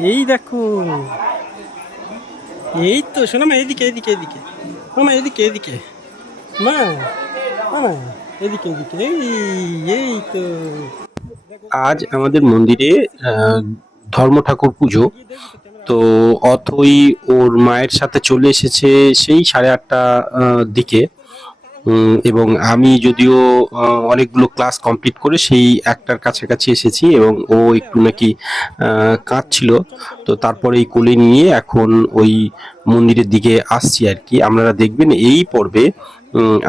এই দেখো। এই তো, শোনো মা, এদিকে এদিকে এদিকে। মা, এদিকে এদিকে। মা মা এদিকে এদিকে। এই এই তো। আজ আমাদের মন্দিরে ধর্ম ঠাকুর পুজো। তো অথই ওর মায়ের সাথে চলে এসেছে সেই সাড়ে আটটা দিকে। এবং আমি যদিও অনেকগুলো ক্লাস কমপ্লিট করে সেই একটার কাছাকাছি এসেছি এবং ও একটু নাকি কাঁদছিল। তো তারপরে এই কোলে নিয়ে এখন ওই মন্দিরের দিকে আসছি আর কি। আপনারা দেখবেন এই পর্বে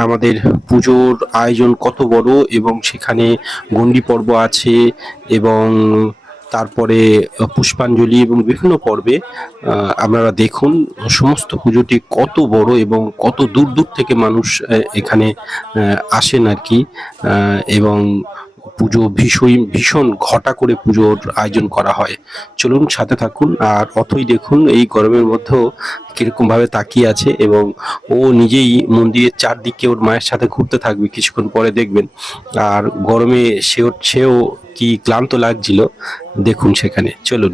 আমাদের পুজোর আয়োজন কত বড় এবং সেখানে গন্ডি পর্ব আছে এবং তারপরে পুষ্পাঞ্জলি এবং বিভিন্ন পর্বে আপনারা দেখুন সমস্ত পুজোটি কত বড় এবং কত দূর দূর থেকে মানুষ এখানে আসেন আর কি। এবং পুজো ভীষণ ভীষণ ঘটা করে পুজোর আয়োজন করা হয়। চলুন সাথে থাকুন আর অথই দেখুন এই গরমের মধ্যেও কীরকমভাবে তাকিয়ে আছে এবং ও নিজেই মন্দিরের চারদিকে ওর মায়ের সাথে ঘুরতে থাকবে কিছুক্ষণ পরে দেখবেন। আর গরমে সেও সেও কি ক্লান্ত লাগছিল, দেখুন সেখানে। চলুন।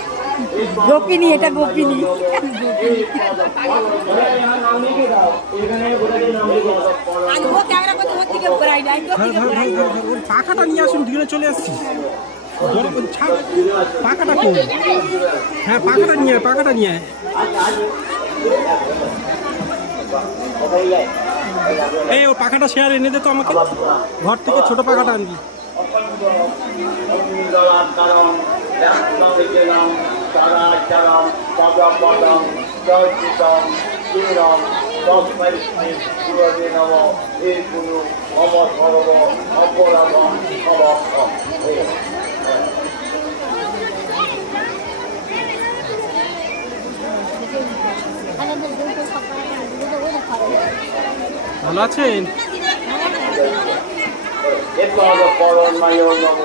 গোপিনী এটা গোপিনী। দিকে ঘোরাই ওর পাখাটা নিয়ে আসুন ধীরে চলে আসছি। পাখাটা কই হ্যাঁ পাখাটা নিয়ে আয়, পাখাটা নিয়ে আয়। এই ও পাখাটা শেয়ার এনে দে তো আমাকে। ঘর থেকে ছোট পাখাটা আনবি। ব্যাপ্তবিজনম চরাচরম পদপদম চর্চিতম চূরম তস্মৈস্মৈ গুরবে নম হে গুরু মম সর্ব অপরাধম অবক্ষম ভালো আছেন এপদ পরমায় নম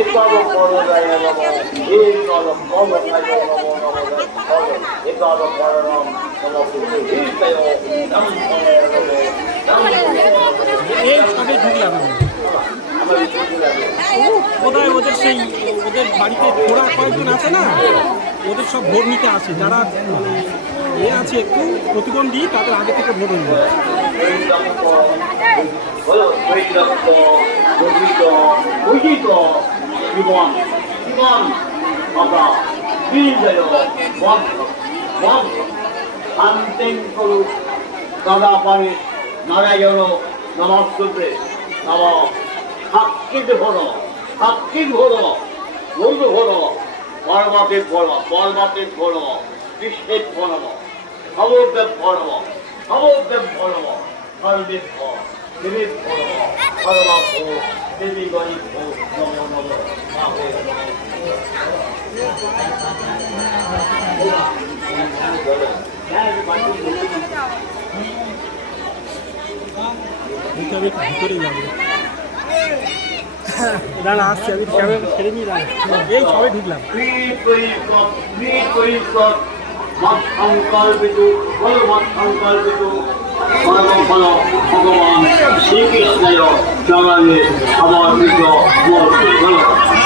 এপদ পরমায় নম পুত্র হৃদয় নম এই সবে ঢুকলাম কোথায় ওদের সেই, ওদের বাড়িতে ঘোড়া কয়েকজন আছে না? ওদের সব ভোট নিতে আসে। যারা এ আছে একটু প্রতিবন্ধী তাদের আগে থেকে ভোট নিবে জীবন জীবন বন্ধ বন্ধ। শান্তিং করু। সদা পারে নারায়ণ, নমস্তুতে। নম সাক্ষীত ভর সাক্ষীত ভর বন্ধু ভর পর্বতের ভর পর্বতের ভর কৃষ্ণের ভরম সমুদ্রের ভরম সমুদ্রের ভরম সর্বের ভর দেবীর ভরম সর্বা ভোগ দেবী গণিত ভোগ নম নম। ভিতরে যাবে দাঁড়া আসছি আমি ভগবান শ্রীকৃষ্ণের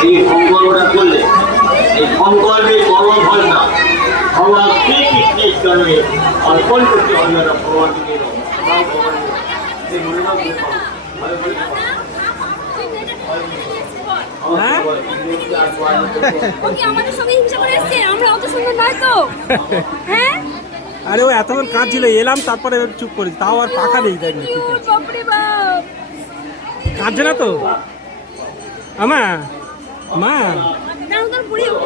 এই সংকল্পটা করলে ভগবান অর্পণ করতে হবে না মনে করে হ্যাঁ? করে হ্যাঁ? আরে ও এতক্ষণ কাঁদছিল এলাম তারপরে চুপ করেছি। তাও আর পাখা নেই দেখ কাঁদছে না তো? আমা মা। পড়ে যাব।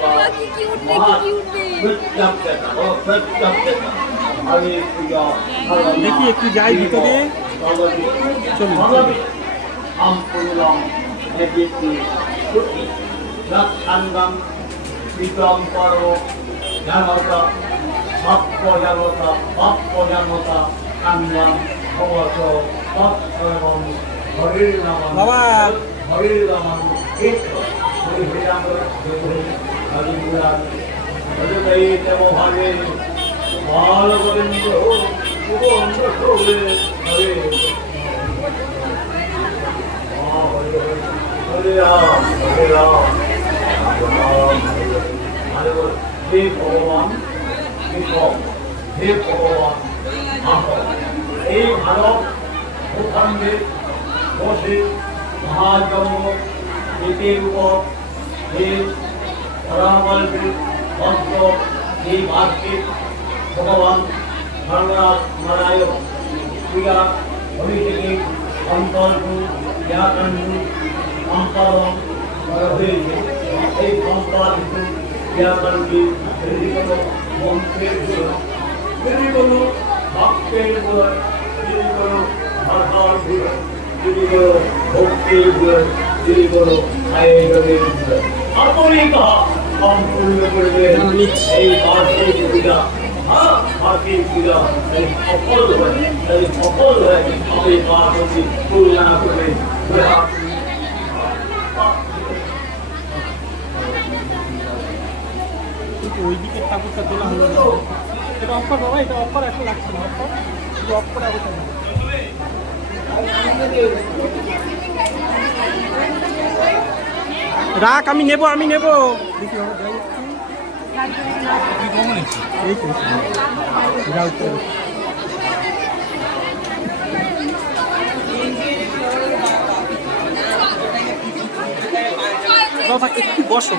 বাবা, কি কিউট রে কি কিউট রে দেখি একটু যাই ভিতরে। চলুন আম করলাম নেতৃত্বে সত্যি রাক্ষাঙ্গাম বিক্রম পর্ব জানতা ভক্ত জানতা ভক্ত জানতা কাঙ্গাম অবস তৎসর্বম হরির নাম। হরির হে ভগবান হে ভগবান এই ভারত ভূখণ্ডে বসে মহাজন্ম এটির উপর হে ধরামালকে ভক্ত এই ভাগকে ভগবান ধর্মরাজ নারায়ণ ক্রিয়া অভিষেকে অন্তর্ভ ব্যাকরণ সম্পাদন করা হয়েছে এই সম্পাদিত ব্যাকরণকে তৈরি করো মন্ত্রের গুণ তৈরি করো ভক্তের গুণ তৈরি করো ভাষার গুণ তৈরি করো ভক্তির গুণ তৈরি করো আয়োজনের গুণ তাহা সম্পূর্ণ এই পূজা হ্যাঁ পূজা এই সফল হয়। সফল হয়। পূজা ওই দিকের ঠাকুরটা তোলা হলো না। এটা অফার বাবা এটা অফার এখন লাগছে না। অফার? শুধু অফ করে। রাখ আমি নেব আমি নেব বাবা, একটু। বাবা বসো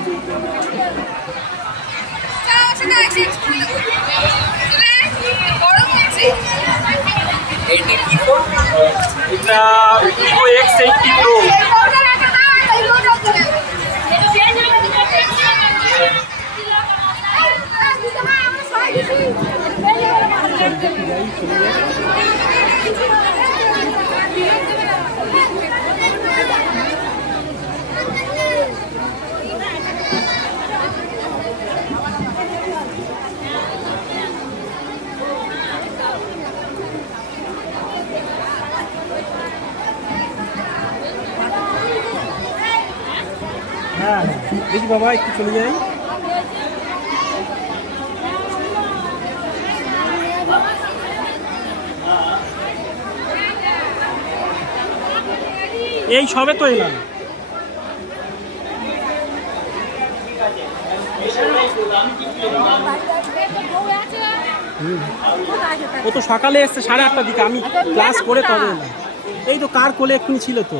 এটা ভিভো এক্স এইটটি প্রো দেখি বাবা একটু চলে যাই। এই সবে তো এলাম। ও তো সকালে এসছে সাড়ে আটটার দিকে। আমি ক্লাস করে তবে এই তো কার কোলে এক্ষুনি ছিল তো?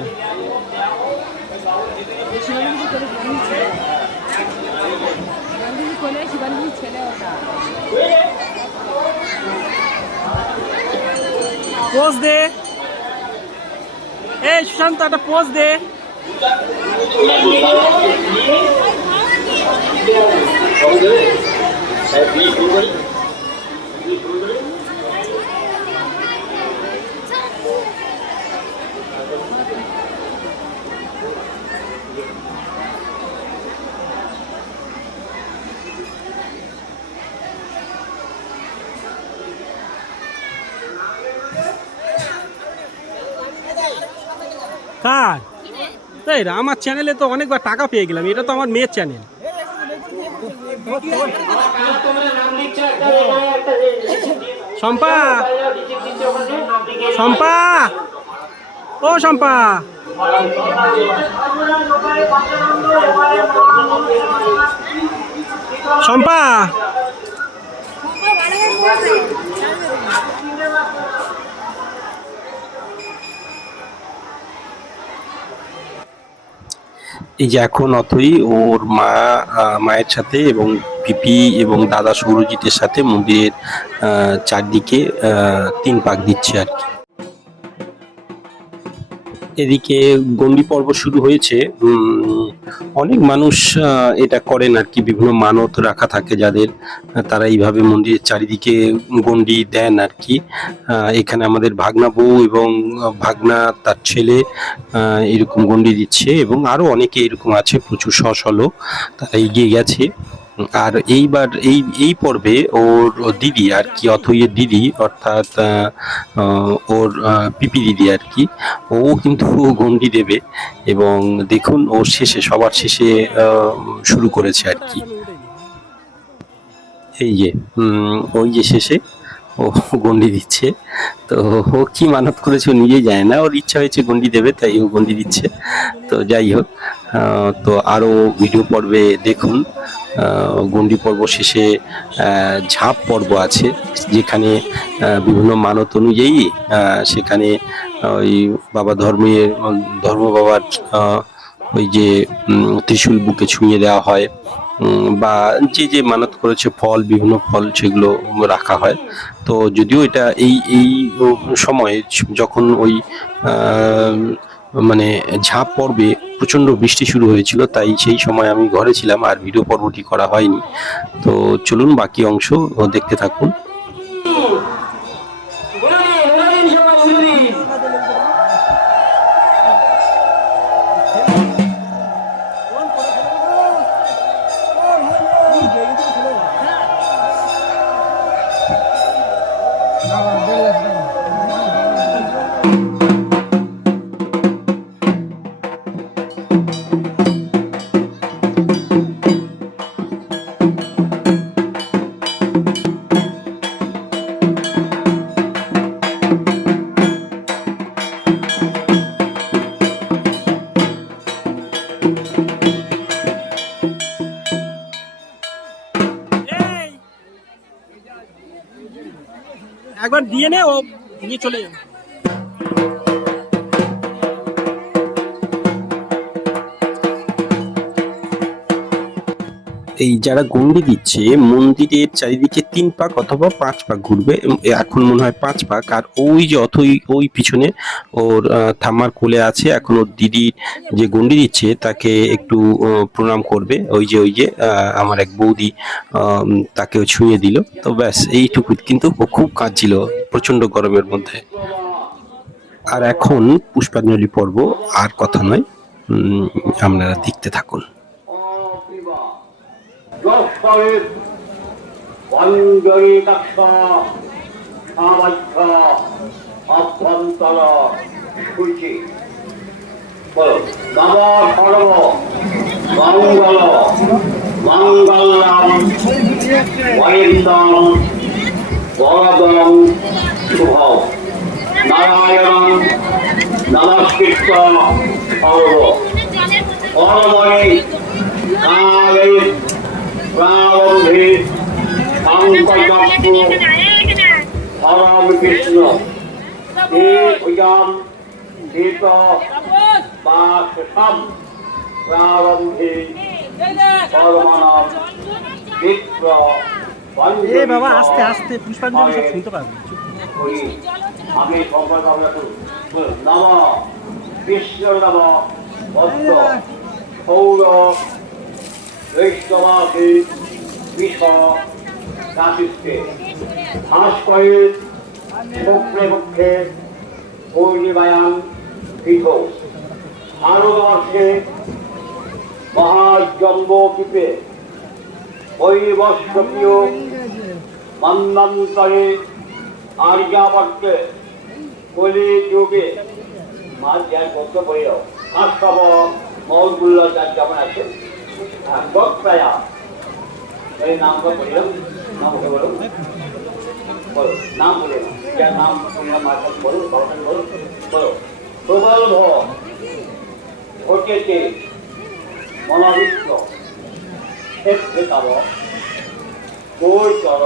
পোজ দে। এই সুশান্ত একটা পোজ দে। কার আমার চ্যানেলে তো অনেকবার টাকা পেয়ে গেলাম, এটা তো আমার মেয়ের চ্যানেল শম্পা শম্পা, ও শম্পা। শম্পা। এই যে এখন অথই ওর মা মায়ের সাথে এবং পিপি এবং দাদা সৌরজিতের সাথে মন্দিরের চারদিকে তিন পাক দিচ্ছে আর কি। এদিকে গন্ডি পর্ব শুরু হয়েছে অনেক মানুষ এটা করেন আর কি। বিভিন্ন মানত রাখা থাকে যাদের। তারা এইভাবে মন্দিরের চারিদিকে গন্ডি দেন আর কি। এখানে আমাদের ভাগনা বউ এবং ভাগনা তার ছেলে এরকম গন্ডি দিচ্ছে এবং আরও অনেকে এরকম আছে, প্রচুর লোক। তারা এগিয়ে গেছে। আর এইবার এই এই পর্বে ওর দিদি আর কি, অথইয়ের দিদি, অর্থাৎ ওর পিপি দিদি আর কি, ও কিন্তু গন্ডি দেবে এবং দেখুন ও শেষে, সবার শেষে শুরু করেছে আর কি। এই যে ওই যে শেষে ও গন্ডি দিচ্ছে। তো ও কি মানত করেছে ও নিজেই জানে না। ওর ইচ্ছা হয়েছে গন্ডি দেবে, তাই ও গন্ডি দিচ্ছে। তো যাই হোক তো আরও ভিডিও পর্বে দেখুন। গন্ডি পর্ব শেষে ঝাঁপ পর্ব আছে, যেখানে বিভিন্ন মানত অনুযায়ী সেখানে ওই বাবা ধর্মের ধর্ম বাবার ওই যে ত্রিশূল বুকে ছুঁয়ে দেওয়া হয় বা যে যে মানত করেছে, ফল, বিভিন্ন ফল সেগুলো রাখা হয়। তো যদিও এটা এই এই সময়ে যখন ওই মানে ঝাঁপ পর্বে প্রচণ্ড বৃষ্টি শুরু হয়েছিল, তাই সেই সময় আমি ঘরে ছিলাম আর ভিডিও পর্বটি করা হয়নি। তো চলুন বাকি অংশ দেখতে থাকুন। নে ও নিয়ে চলে যাবে এই যারা গন্ডি দিচ্ছে, মন্দিরের চারিদিকে তিন পাক অথবা পাঁচ পাক ঘুরবে এখন মনে হয় পাঁচ পাক, আর ওই যে অথই, ওই পিছনে ওর ঠাম্মার কোলে আছে, এখন ওর দিদি যে গন্ডি দিচ্ছে, তাকে একটু প্রণাম করবে, ওই যে ওই যে আমার এক বৌদি তাকে ছুঁয়ে দিল। তো ব্যাস এইটুকু কিন্তু ও খুব কাঁদছিল প্রচণ্ড গরমের মধ্যে। আর এখন পুষ্পাঞ্জলি পর্ব, আর কথা নয় আপনারা দেখতে থাকুন। যশ্বরে পঞ্জরি কক্ষ সামাধ্য অভ্যন্তর সূচি। বলো বাবা সর্ব মঙ্গল মঙ্গলম বৈন্দম বরদম শুভ। নারায়ণ নমস্কৃত সর্ব। পরমণি কালে প্রারম্ভে সংকল্প হরম কৃষ্ণ। হে ভুজাম শীত বা সুষম। প্রারম্ভে পরমাণম বিপ্র এ বাবা আস্তে আস্তে পুষ্পাঞ্জলি সব শুনতে পারবে আমি সম্পর্ক নম কৃষ্ণ নম বদ্ধ সৌর বৈষ্ণবাসী বিষ কাশিস্তে ভাস্করে শুক্রে পক্ষে পূর্ণিমায়ান পীঠ ভারতবর্ষে মহাজম্ব কীপে বৈবস্বকীয় মন্বন্তরে আর্যাবর্তে কলি যুগে মাছ জ্ঞান করতে বইও কাশ্যপ আছে বক্তায়া এই নামটা বললাম নাম বলে বলো। বলো, নাম বলে না নাম বললাম মাছ বলো ভগবান বলো বলো। প্রবল ভ ঘটেছে মনাবিষ্ট ক্ষেত্রে তাব গোল চর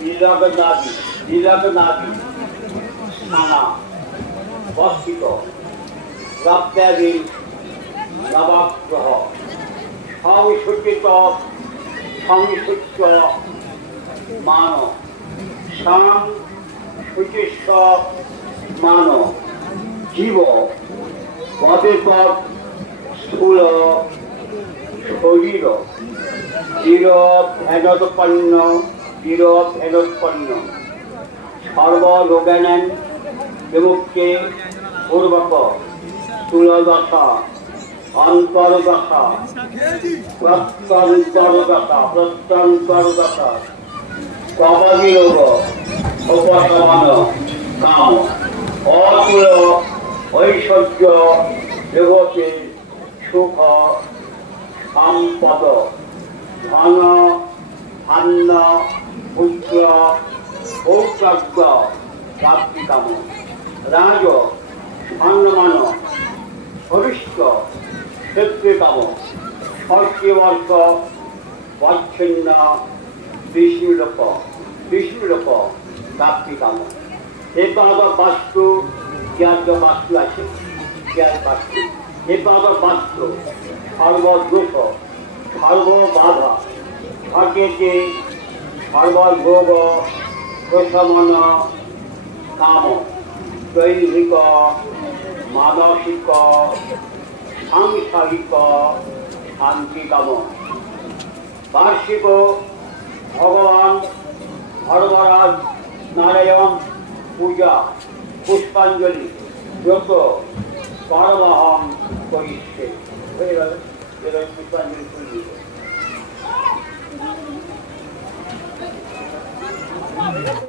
লীলাগ নাবি লীলাগ নাবি নানা। বস্তিত। প্রাপ্যাদি নবাগ্রহ। সংসূচিত সংসূচ্য মান সাং শুচিস্ব মান জীব পদে পদ স্থূল শরীর। চির ধ্যানোৎপন্ন চির ধ্যানোৎপন্ন সর্বরোগানন বিমুক্তি পূর্বক স্থূলদশা অন্তর্দশা প্রত্যন্তর্দশা প্রত্যন্তর্দশা কববিরোগ উপশমন কাম অতুল ঐশ্বর্য দেবতে সুখ সম্পদ। ধন, ধান্য, পুত্র সৌভাগ্য প্রাপ্তিকাম। রাজ, সম্মান ভবিষ্য ক্ষেত্রিকাম ষষ্ঠীবর্ষ বচ্ছিন্ন বিষ্ণুলোক বিষ্ণুলোক প্রাপ্তিকাম এরপর আবার বাস্তু জ্ঞাত বাস্তু আছে। জ্ঞাত বাস্তু। এরপর আবার বাস্তু সর্বদোষ সর্ববাধা ঘটেছে সর্বভোগ প্রশমন, কাম। দৈহিক, মানসিক সাংসারিক শান্তিকাম বার্ষিক ভগবান ধর্মরাজ নারায়ণ পূজা পুষ্পাঞ্জলি যত কর্মহম করিচ্ছে পুষ্পাঞ্জলি করলি